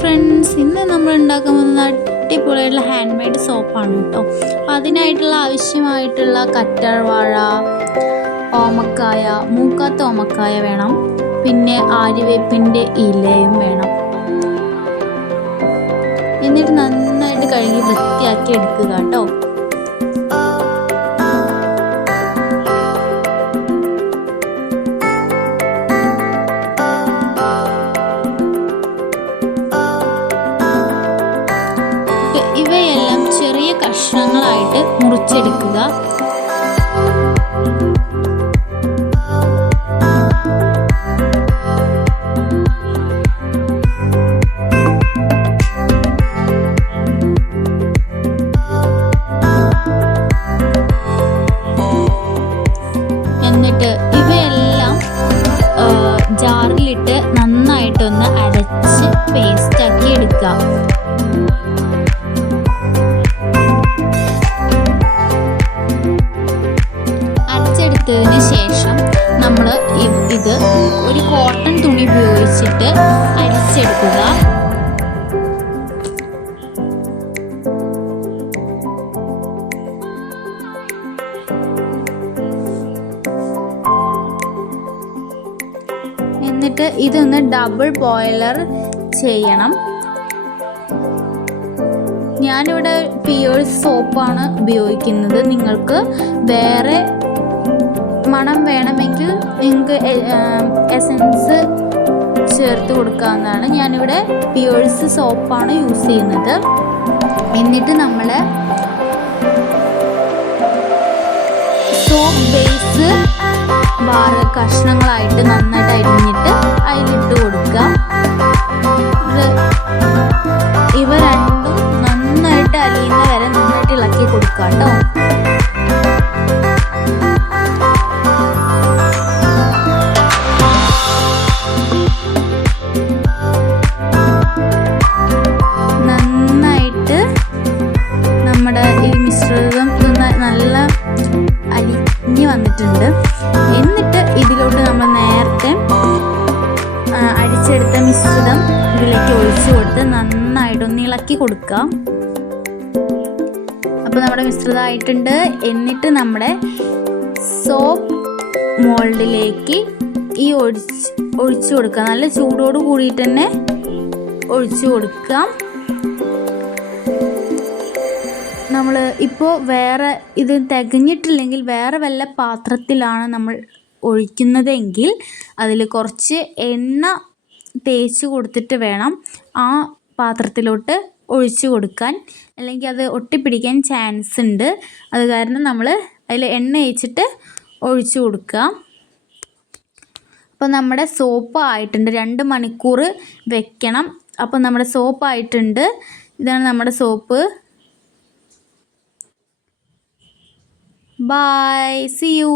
Friends, ഇന്ന് നമ്മൾ ഉണ്ടാക്കാൻ പോകുന്നത് അടിപൊളിയായിട്ടുള്ള ഹാൻഡ് മെയ്ഡ് സോപ്പാണ് കേട്ടോ. അപ്പം അതിനായിട്ടുള്ള ആവശ്യമായിട്ടുള്ള കറ്റാർവാഴ, ഓമക്കായ, മൂക്കാത്ത ഓമക്കായ വേണം. പിന്നെ ആര്യവേപ്പിൻ്റെ ഇലയും വേണം. എന്നിട്ട് നന്നായിട്ട് കഴുകി വൃത്തിയാക്കി എടുക്കുക കേട്ടോ. ഇവയെല്ലാം ചെറിയ കഷ്ണങ്ങളായിട്ട് മുറിച്ചെടുക്കുക. എന്നിട്ട് ഇവയെല്ലാം ജാറിലിട്ട് നന്നായിട്ടൊന്ന് അരച്ച് പേസ്റ്റാക്കി എടുക്കുക. അരച്ചെടുത്തതിന് ശേഷം നമ്മൾ ഇത് ഒരു കോട്ടൺ തുണി ഉപയോഗിച്ചിട്ട് അരിച്ചെടുക്കുക. എന്നിട്ട് ഇതൊന്ന് ഡബിൾ ബോയിലർ ചെയ്യണം. ഞാനിവിടെ പിയേഴ്സ് സോപ്പാണ് ഉപയോഗിക്കുന്നത്. നിങ്ങൾക്ക് വേറെ മണം വേണമെങ്കിൽ നിങ്ങൾക്ക് എസൻസ് ചേർത്ത് കൊടുക്കാവുന്നതാണ്. ഞാനിവിടെ പിയേഴ്സ് സോപ്പാണ് യൂസ് ചെയ്യുന്നത്. എന്നിട്ട് നമ്മൾ സോപ്പ് ബേസ് കഷ്ണങ്ങളായിട്ട് നന്നായിട്ട് അരിഞ്ഞിട്ട് അതിലിട്ട് കൊടുക്കുക. ഇവ രണ്ടും നന്നായിട്ട് അലിയുന്ന വരെ നന്നായിട്ട് ഇളക്കി കൊടുക്കുക കേട്ടോ. നന്നായിട്ട് നമ്മുടെ ഈ മിശ്രിതം നല്ല അലിഞ്ഞ് വന്നിട്ടുണ്ട്. എന്നിട്ട് ഇതിലോട്ട് നമ്മൾ നേരത്തെ അരിച്ചെടുത്ത മിശ്രിതം ഇതിലേക്ക് ഒഴിച്ചു കൊടുത്ത് നന്നായിട്ടൊന്ന് ഇളക്കി കൊടുക്കുക. അപ്പോൾ നമ്മുടെ മിശ്രിതമായിട്ടുണ്ട്. എന്നിട്ട് നമ്മുടെ സോപ്പ് മോൾഡിലേക്ക് ഈ ഒഴിച്ചു കൊടുക്കുക. നല്ല ചൂടോട് കൂടിയിട്ട് തന്നെ ഒഴിച്ചു കൊടുക്കുക. നമ്മൾ ഇപ്പോൾ വേറെ ഇത് തികഞ്ഞിട്ടില്ലെങ്കിൽ വേറെ വല്ല പാത്രത്തിലാണ് നമ്മൾ ഒഴിക്കുന്നതെങ്കിൽ അതിൽ കുറച്ച് എണ്ണ തേച്ച് കൊടുത്തിട്ട് വേണം ആ പാത്രത്തിലോട്ട് ഒഴിച്ചു കൊടുക്കാൻ. അല്ലെങ്കിൽ അത് ഒട്ടിപ്പിടിക്കാൻ ചാൻസ് ഉണ്ട്. അത് കാരണം നമ്മൾ അതിൽ എണ്ണ ഒഴിച്ചിട്ട് ഒഴിച്ചു കൊടുക്കുക. അപ്പോൾ നമ്മുടെ സോപ്പ് ആയിട്ടുണ്ട്. 2 മണിക്കൂർ വെക്കണം. അപ്പോൾ നമ്മുടെ സോപ്പ് ആയിട്ടുണ്ട്. ഇതാണ് നമ്മുടെ സോപ്പ്. Bye. See you.